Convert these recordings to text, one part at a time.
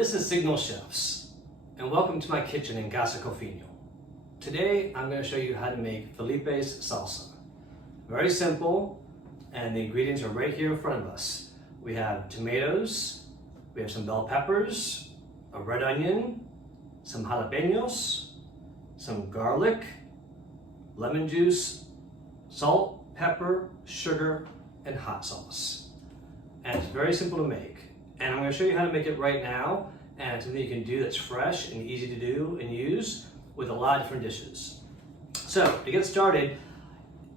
This is Signal Chefs, and welcome to my kitchen in Casa Cofino. Today, I'm going to show you how to make Felipe's salsa. Very simple, and the ingredients are right here in front of us. We have tomatoes, we have some bell peppers, a red onion, some jalapeños, some garlic, lemon juice, salt, pepper, sugar, and hot sauce. And it's very simple to make. And I'm going to show you how to make it right now, and it's something you can do that's fresh and easy to do and use with a lot of different dishes. So to get started,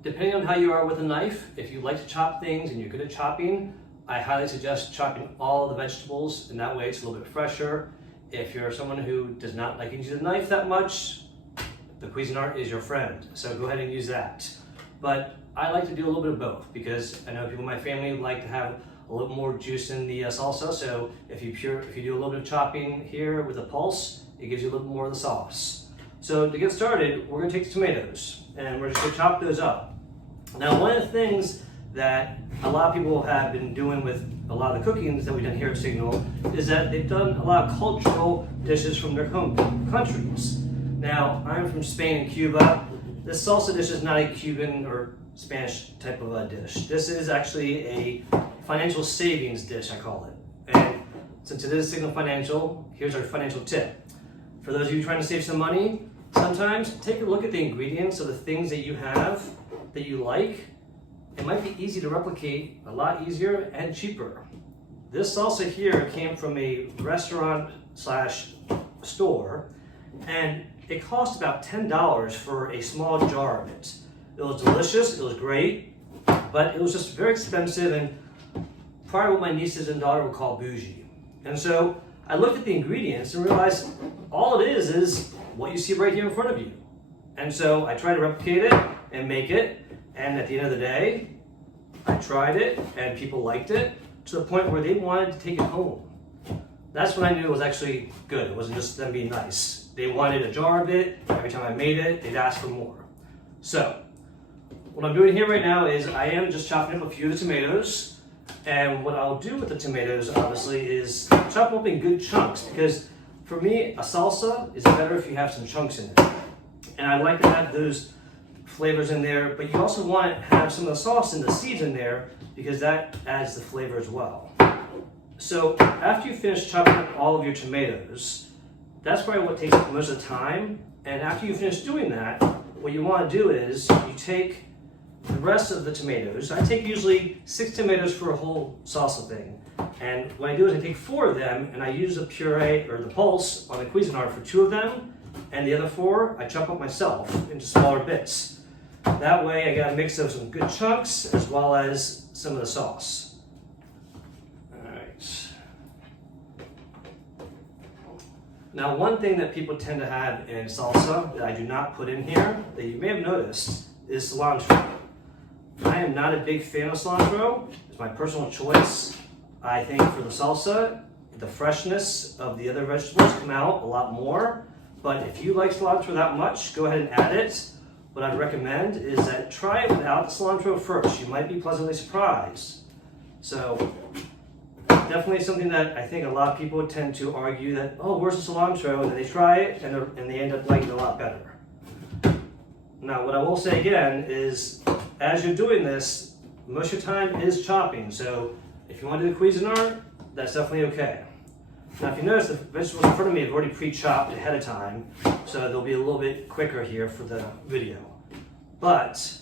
depending on how you are with a knife, if you like to chop things and you're good at chopping, I highly suggest chopping all the vegetables, and that way it's a little bit fresher. If you're someone who does not like to use a knife that much, the Cuisine-art is your friend, so go ahead and use that. But I like to do a little bit of both because I know people in my family like to have a little more juice in the salsa, so if you do a little bit of chopping here with a pulse, it gives you a little more of the sauce. So to get started, we're going to take the tomatoes and we're just going to chop those up. Now, one of the things that a lot of people have been doing with a lot of the cookings that we've done here at Signal is that they've done a lot of cultural dishes from their home countries. Now, I'm from Spain and Cuba. This salsa dish is not a Cuban or Spanish type of a dish. This is actually a financial savings dish, I call it. And since it is Signal Financial, here's our financial tip. For those of you trying to save some money, sometimes take a look at the ingredients of the things that you have that you like. It might be easy to replicate, a lot easier and cheaper. This salsa here came from a restaurant slash store, and it cost about $10 for a small jar of it. It was delicious, it was great, but it was just very expensive and probably what my nieces and daughter would call bougie. And so I looked at the ingredients and realized all it is what you see right here in front of you. And so I tried to replicate it and make it, and at the end of the day, I tried it and people liked it to the point where they wanted to take it home. That's when I knew it was actually good. It wasn't just them being nice. They wanted a jar of it. Every time I made it, they'd ask for more. So what I'm doing here right now is I am just chopping up a few of the tomatoes. And what I'll do with the tomatoes, obviously, is chop them up in good chunks, because for me, a salsa is better if you have some chunks in it. And I like to have those flavors in there, but you also want to have some of the sauce and the seeds in there because that adds the flavor as well. So after you finish chopping up all of your tomatoes, that's probably what takes most of the time. And after you finish doing that, what you want to do is you take the rest of the tomatoes. I take usually 6 tomatoes for a whole salsa thing. And what I do is I take 4 of them and I use the puree or the pulse on the Cuisine-art for 2 of them. And the other 4 I chop up myself into smaller bits. That way I got a mix of some good chunks as well as some of the sauce. Alright. Now, one thing that people tend to have in salsa that I do not put in here, that you may have noticed, is cilantro. I am not a big fan of cilantro. It's my personal choice. I think for the salsa, the freshness of the other vegetables come out a lot more. But if you like cilantro that much, go ahead and add it. What I'd recommend is that try it without the cilantro first. You might be pleasantly surprised. So definitely something that I think a lot of people tend to argue that, oh, where's the cilantro? And then they try it and they end up liking it a lot better. Now, what I will say again is, as you're doing this, most of your time is chopping. So if you want to do the Cuisine-art, that's definitely okay. Now, if you notice, the vegetables in front of me have already pre-chopped ahead of time, so they'll be a little bit quicker here for the video. But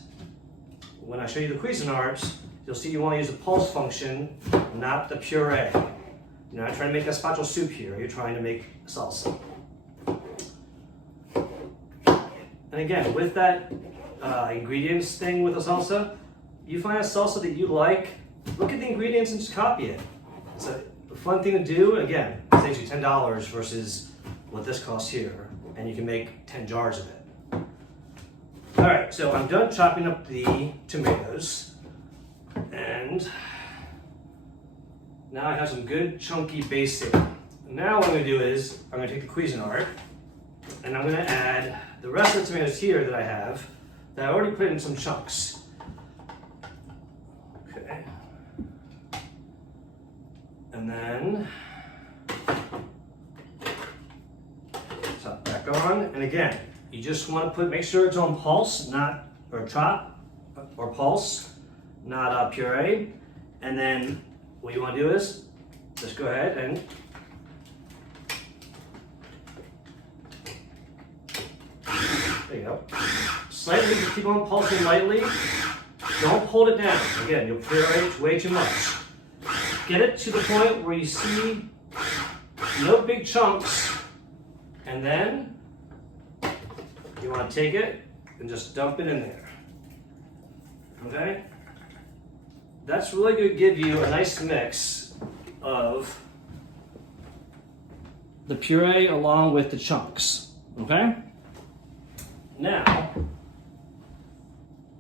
when I show you the Cuisine-art, you'll see you want to use the pulse function, not the puree. You're not trying to make a gazpacho soup here. You're trying to make salsa. And again, with that ingredients thing with the salsa, you find a salsa that you like, look at the ingredients and just copy it. It's a fun thing to do. Again, it saves you $10 versus what this costs here, and you can make 10 jars of it. All right, so I'm done chopping up the tomatoes, and now I have some good chunky base here. Now what I'm going to do is I'm going to take the Cuisine-art, and I'm going to add the rest of the tomatoes here that I have, that I already put in some chunks. Okay. And then on, and again, you just want to make sure it's on pulse, or pulse, not puree. And then what you want to do is just go ahead and there you go. Slightly, just keep on pulsing lightly. Don't hold it down. Again, you'll puree way too much. Get it to the point where you see no big chunks, and then you want to take it and just dump it in there. Okay? That's really going to give you a nice mix of the puree along with the chunks. Okay? Now,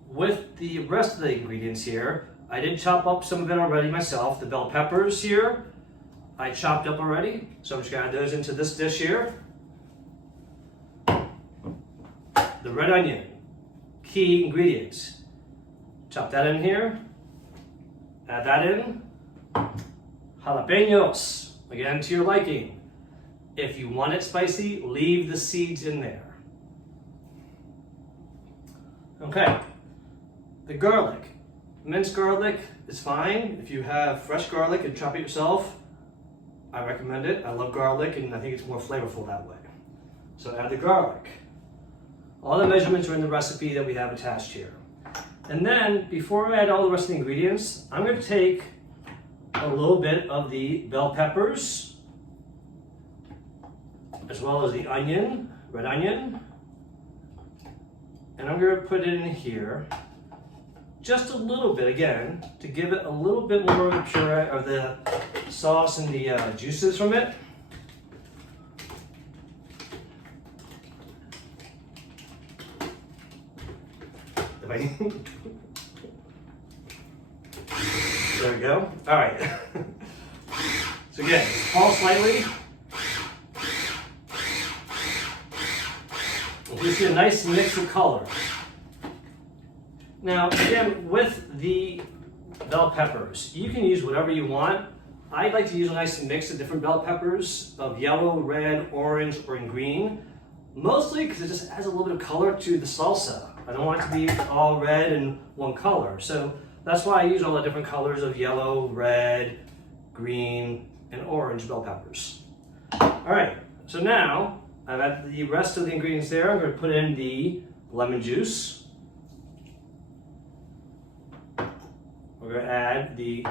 with the rest of the ingredients here, I did chop up some of it already myself. The bell peppers here, I chopped up already. So I'm just going to add those into this dish here. The red onion, key ingredients. Chop that in here. Add that in. Jalapeños, again to your liking. If you want it spicy, leave the seeds in there. Okay, the garlic. Minced garlic is fine. If you have fresh garlic and chop it yourself, I recommend it. I love garlic and I think it's more flavorful that way. So add the garlic. All the measurements are in the recipe that we have attached here. And then, before I add all the rest of the ingredients, I'm going to take a little bit of the bell peppers, as well as the onion, red onion, and I'm going to put it in here, just a little bit again, to give it a little bit more of the puree, of the sauce and the juices from it. There we go. All right. So again, pulse slightly. You see a nice mix of color. Now, again, with the bell peppers, you can use whatever you want. I like to use a nice mix of different bell peppers of yellow, red, orange, or in green. Mostly because it just adds a little bit of color to the salsa. I don't want it to be all red and one color. So that's why I use all the different colors of yellow, red, green, and orange bell peppers. All right, so now I've added the rest of the ingredients there. I'm going to put in the lemon juice. We're going to add the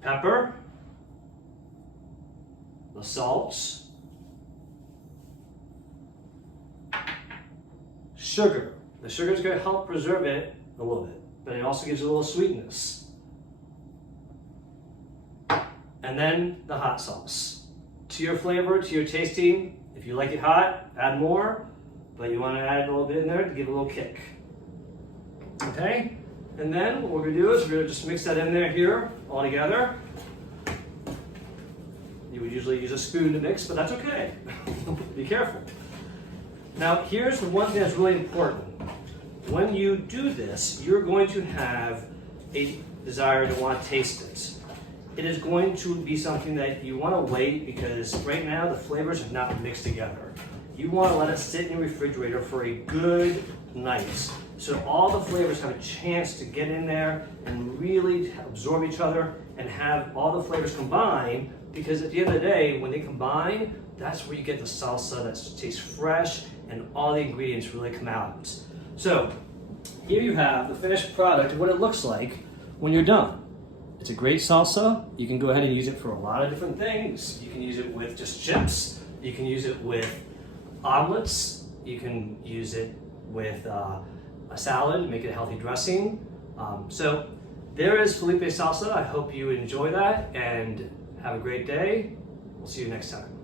pepper, the salt, sugar. The sugar is going to help preserve it a little bit, but it also gives it a little sweetness. And then the hot sauce. To your flavor, to your tasting, if you like it hot, add more, but you want to add a little bit in there to give it a little kick. Okay? And then what we're going to do is we're going to just mix that in there here all together. You would usually use a spoon to mix, but that's okay. Be careful. Now, here's the one thing that's really important. When you do this, you're going to have a desire to want to taste it. It is going to be something that you want to wait, because right now the flavors have not mixed together. You want to let it sit in your refrigerator for a good night, so all the flavors have a chance to get in there and really absorb each other and have all the flavors combine, because at the end of the day, when they combine, that's where you get the salsa that tastes fresh and all the ingredients really come out. So here you have the finished product of what it looks like when you're done. It's a great salsa. You can go ahead and use it for a lot of different things. You can use it with just chips. You can use it with omelets. You can use it with a salad, make it a healthy dressing. So there is Felipe salsa. I hope you enjoy that and have a great day. We'll see you next time.